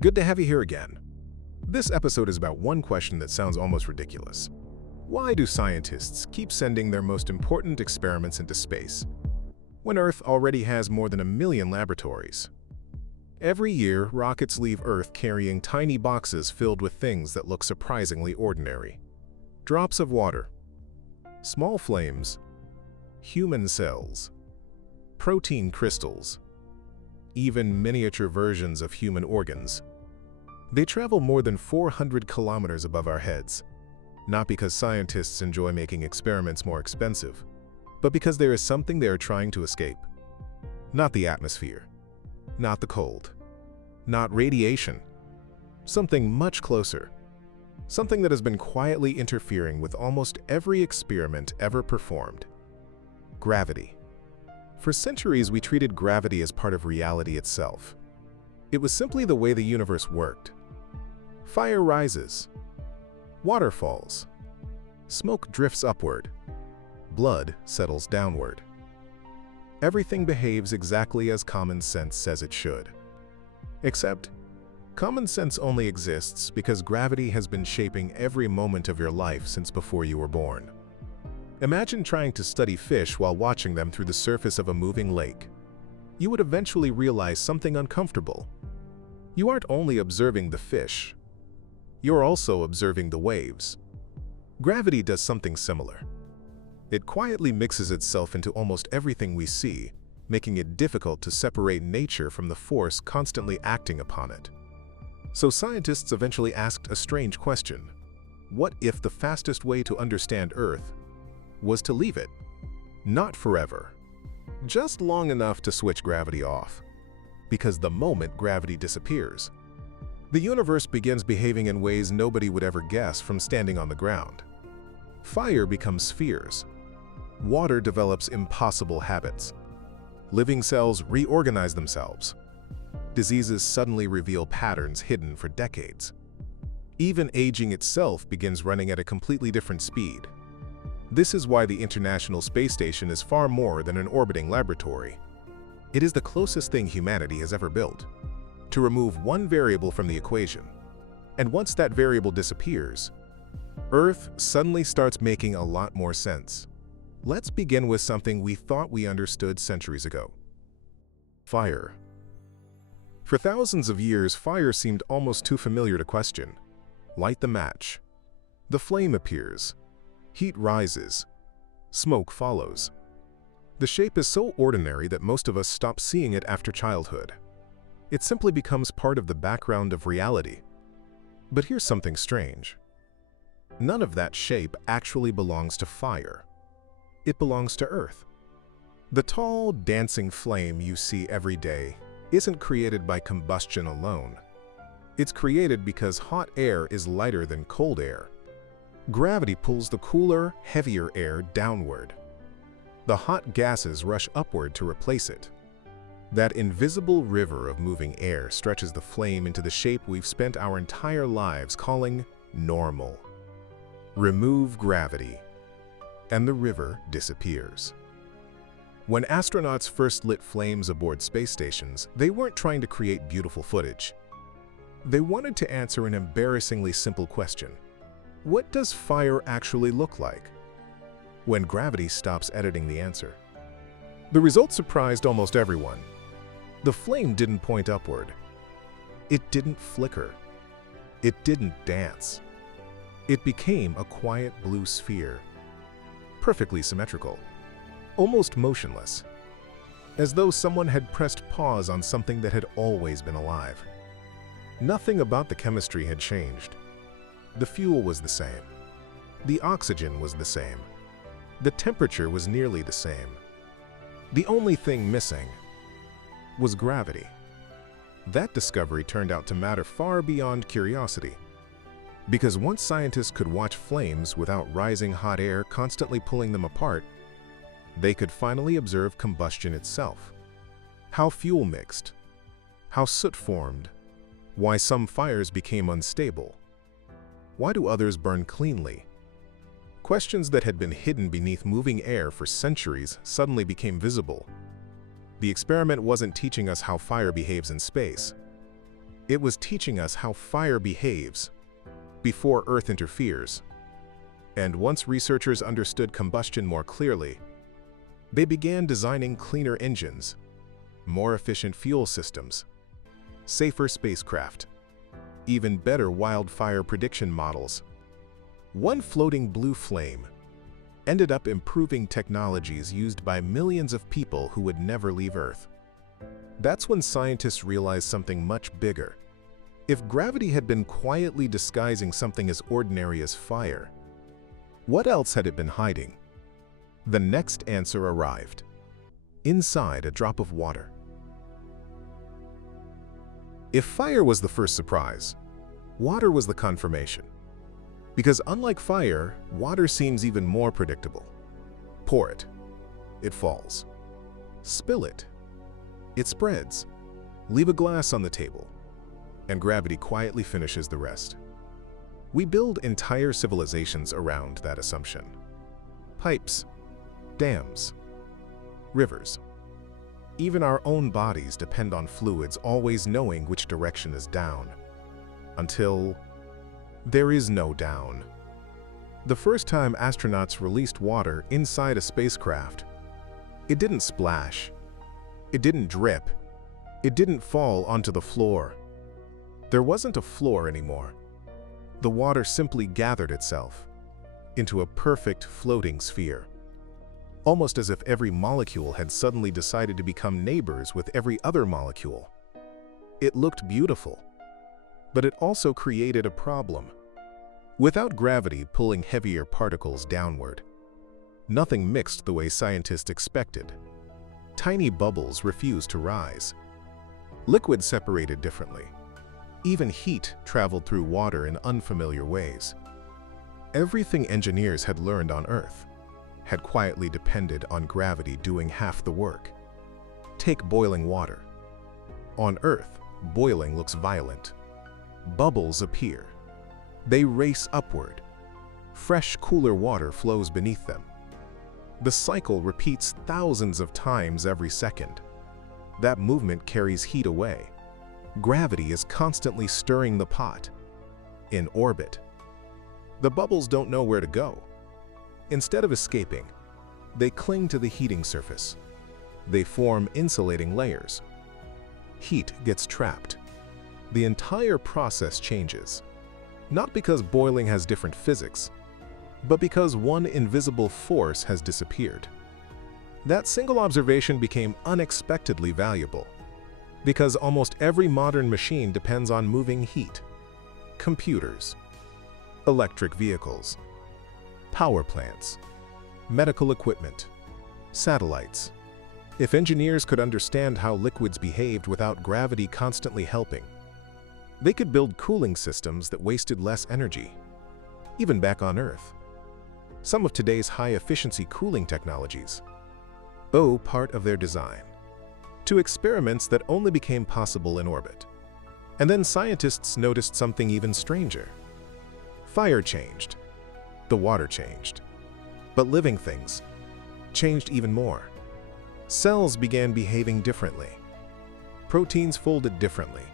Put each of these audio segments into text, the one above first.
Good to have you here again. This episode is about one question that sounds almost ridiculous. Why do scientists keep sending their most important experiments into space, when Earth already has more than 1 million laboratories? Every year, rockets leave Earth carrying tiny boxes filled with things that look surprisingly ordinary. Drops of water, small flames, human cells, protein crystals, even miniature versions of human organs. They travel more than 400 kilometers above our heads, not because scientists enjoy making experiments more expensive, but because there is something they are trying to escape. Not the atmosphere, not the cold, not radiation. Something much closer. Something that has been quietly interfering with almost every experiment ever performed. Gravity. For centuries, we treated gravity as part of reality itself. It was simply the way the universe worked. Fire rises. Water falls. Smoke drifts upward. Blood settles downward. Everything behaves exactly as common sense says it should. Except, common sense only exists because gravity has been shaping every moment of your life since before you were born. Imagine trying to study fish while watching them through the surface of a moving lake. You would eventually realize something uncomfortable. You aren't only observing the fish, you're also observing the waves. Gravity does something similar. It quietly mixes itself into almost everything we see, making it difficult to separate nature from the force constantly acting upon it. So scientists eventually asked a strange question. What if the fastest way to understand Earth was to leave it? Not forever. Just long enough to switch gravity off. Because the moment gravity disappears, the universe begins behaving in ways nobody would ever guess from standing on the ground. Fire becomes spheres. Water develops impossible habits. Living cells reorganize themselves. Diseases suddenly reveal patterns hidden for decades. Even aging itself begins running at a completely different speed. This is why the International Space Station is far more than an orbiting laboratory. It is the closest thing humanity has ever built. To remove one variable from the equation, and once that variable disappears, Earth suddenly starts making a lot more sense. Let's begin with something we thought we understood centuries ago. Fire. For thousands of years, fire seemed almost too familiar to question. Light the match. The flame appears. Heat rises. Smoke follows. The shape is so ordinary that most of us stop seeing it after childhood. It simply becomes part of the background of reality. But here's something strange. None of that shape actually belongs to fire. It belongs to Earth. The tall, dancing flame you see every day isn't created by combustion alone. It's created because hot air is lighter than cold air. Gravity pulls the cooler, heavier air downward. The hot gases rush upward to replace it. That invisible river of moving air stretches the flame into the shape we've spent our entire lives calling normal. Remove gravity, and the river disappears. When astronauts first lit flames aboard space stations, they weren't trying to create beautiful footage. They wanted to answer an embarrassingly simple question. What does fire actually look like? When gravity stops editing the answer. The result surprised almost everyone. The flame didn't point upward. It didn't flicker. It didn't dance. It became a quiet blue sphere, perfectly symmetrical, almost motionless, as though someone had pressed pause on something that had always been alive. Nothing about the chemistry had changed. The fuel was the same. The oxygen was the same. The temperature was nearly the same. The only thing missing was gravity. That discovery turned out to matter far beyond curiosity. Because once scientists could watch flames without rising hot air constantly pulling them apart, they could finally observe combustion itself. How fuel mixed, how soot formed, why some fires became unstable, why do others burn cleanly. Questions that had been hidden beneath moving air for centuries suddenly became visible. The experiment wasn't teaching us how fire behaves in space. It was teaching us how fire behaves before Earth interferes. And once researchers understood combustion more clearly, they began designing cleaner engines, more efficient fuel systems, safer spacecraft, even better wildfire prediction models. One floating blue flame ended up improving technologies used by millions of people who would never leave Earth. That's when scientists realized something much bigger. If gravity had been quietly disguising something as ordinary as fire, what else had it been hiding? The next answer arrived. Inside a drop of water. If fire was the first surprise, water was the confirmation. Because unlike fire, water seems even more predictable. Pour it, it falls. Spill it, it spreads. Leave a glass on the table, and gravity quietly finishes the rest. We build entire civilizations around that assumption. Pipes, dams, rivers. Even our own bodies depend on fluids always knowing which direction is down. Until there is no down. The first time astronauts released water inside a spacecraft, it didn't splash, it didn't drip, it didn't fall onto the floor. There wasn't a floor anymore. The water simply gathered itself into a perfect floating sphere, almost as if every molecule had suddenly decided to become neighbors with every other molecule. It looked beautiful, but it also created a problem. Without gravity pulling heavier particles downward, nothing mixed the way scientists expected. Tiny bubbles refused to rise. Liquids separated differently. Even heat traveled through water in unfamiliar ways. Everything engineers had learned on Earth had quietly depended on gravity doing half the work. Take boiling water. On Earth, boiling looks violent. Bubbles appear. They race upward. Fresh, cooler water flows beneath them. The cycle repeats thousands of times every second. That movement carries heat away. Gravity is constantly stirring the pot. In orbit, the bubbles don't know where to go. Instead of escaping, they cling to the heating surface. They form insulating layers. Heat gets trapped. The entire process changes. Not because boiling has different physics, but because one invisible force has disappeared. That single observation became unexpectedly valuable, because almost every modern machine depends on moving heat. Computers, electric vehicles, power plants, medical equipment, satellites. If engineers could understand how liquids behaved without gravity constantly helping, they could build cooling systems that wasted less energy, even back on Earth. Some of today's high-efficiency cooling technologies owe part of their design to experiments that only became possible in orbit. And then scientists noticed something even stranger. Fire changed, the water changed, but living things changed even more. Cells began behaving differently. Proteins folded differently.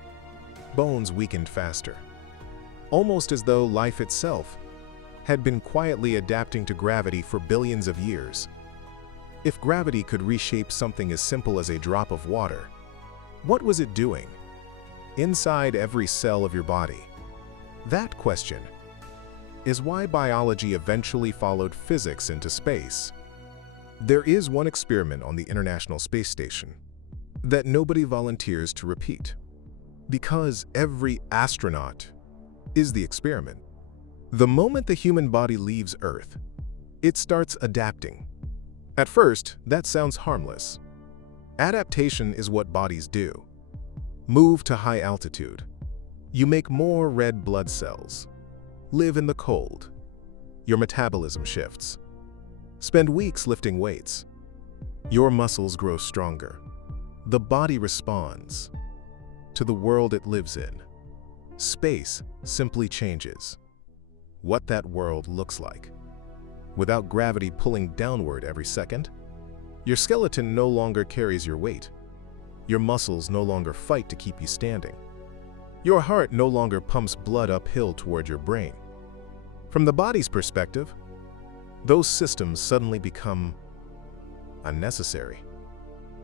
Bones weakened faster, almost as though life itself had been quietly adapting to gravity for billions of years. If gravity could reshape something as simple as a drop of water, what was it doing inside every cell of your body? That question is why biology eventually followed physics into space. There is one experiment on the International Space Station that nobody volunteers to repeat, because every astronaut is the experiment. The moment the human body leaves Earth, it starts adapting. At first, that sounds harmless. Adaptation is what bodies do. Move to high altitude. You make more red blood cells. Live in the cold. Your metabolism shifts. Spend weeks lifting weights. Your muscles grow stronger. The body responds to the world it lives in. Space simply changes what that world looks like. Without gravity pulling downward every second, your skeleton no longer carries your weight. Your muscles no longer fight to keep you standing. Your heart no longer pumps blood uphill toward your brain. From the body's perspective, those systems suddenly become unnecessary.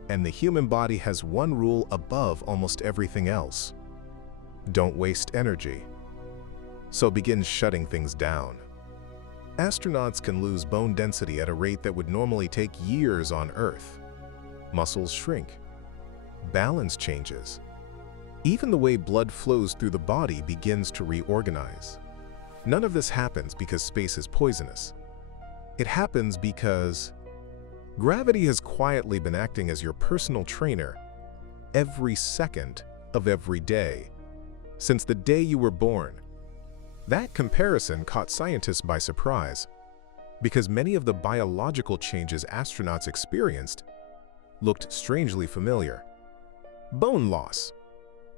And the human body has one rule above almost everything else: don't waste energy. So begin shutting things down. Astronauts can lose bone density at a rate that would normally take years on Earth. Muscles shrink. Balance changes. Even the way blood flows through the body begins to reorganize. None of this happens because space is poisonous. It happens because gravity has quietly been acting as your personal trainer every second of every day, since the day you were born. That comparison caught scientists by surprise, because many of the biological changes astronauts experienced looked strangely familiar. Bone loss,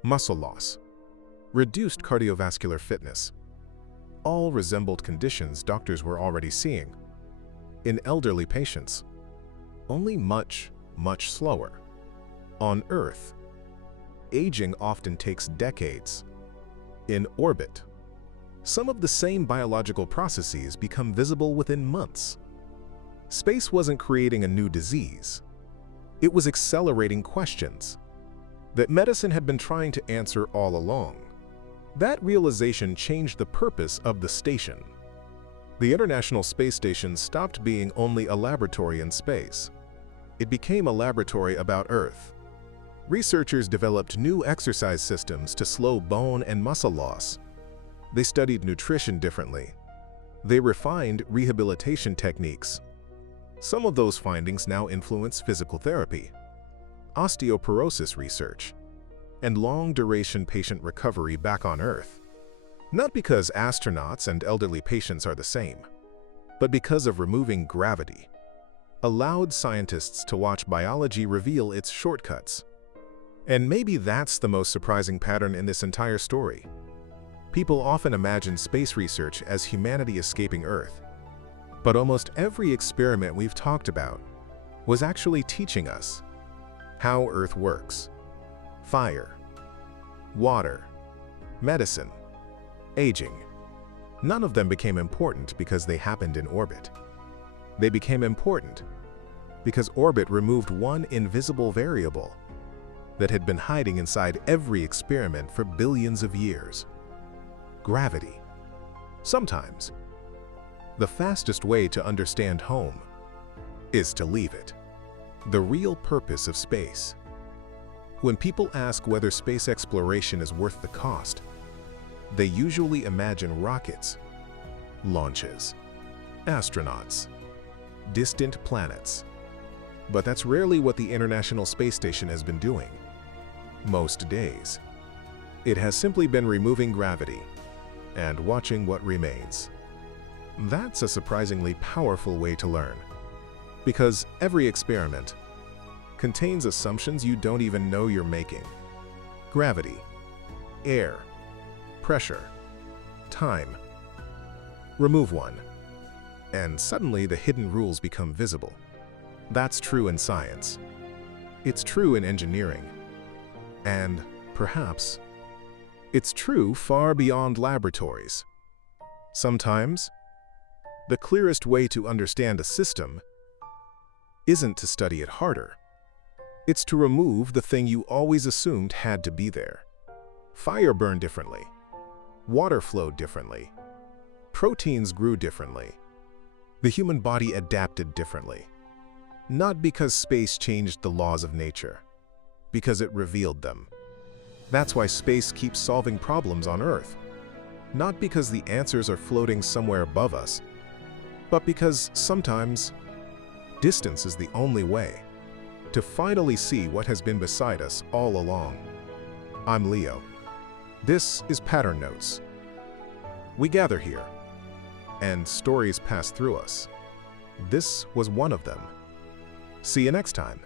muscle loss, reduced cardiovascular fitness, all resembled conditions doctors were already seeing in elderly patients, only much slower. On Earth, aging often takes decades. In orbit, some of the same biological processes become visible within months. Space wasn't creating a new disease. It was accelerating questions that medicine had been trying to answer all along. That realization changed the purpose of the station. The International Space Station stopped being only a laboratory in space. It became a laboratory about Earth. Researchers developed new exercise systems to slow bone and muscle loss. They studied nutrition differently. They refined rehabilitation techniques. Some of those findings now influence physical therapy, osteoporosis research, and long-duration patient recovery back on Earth. Not because astronauts and elderly patients are the same, but because of removing gravity allowed scientists to watch biology reveal its shortcuts. And maybe that's the most surprising pattern in this entire story. People often imagine space research as humanity escaping Earth, but almost every experiment we've talked about was actually teaching us how Earth works. Fire, water, medicine, aging. None of them became important because they happened in orbit. They became important because orbit removed one invisible variable that had been hiding inside every experiment for billions of years: gravity. Sometimes, the fastest way to understand home is to leave it. The real purpose of space. When people ask whether space exploration is worth the cost, they usually imagine rockets, launches, astronauts, distant planets. But that's rarely what the International Space Station has been doing. Most days, it has simply been removing gravity and watching what remains. That's a surprisingly powerful way to learn, because every experiment contains assumptions you don't even know you're making. Gravity, air, pressure, time. Remove one, and suddenly the hidden rules become visible. That's true in science. It's true in engineering. And, perhaps, it's true far beyond laboratories. Sometimes, the clearest way to understand a system isn't to study it harder. It's to remove the thing you always assumed had to be there. Fire burned differently. Water flowed differently. Proteins grew differently. The human body adapted differently. Not because space changed the laws of nature, because it revealed them. That's why space keeps solving problems on Earth. Not because the answers are floating somewhere above us, but because sometimes distance is the only way to finally see what has been beside us all along. I'm Leo. This is Pattern Notes. We gather here, and stories pass through us. This was one of them. See you next time.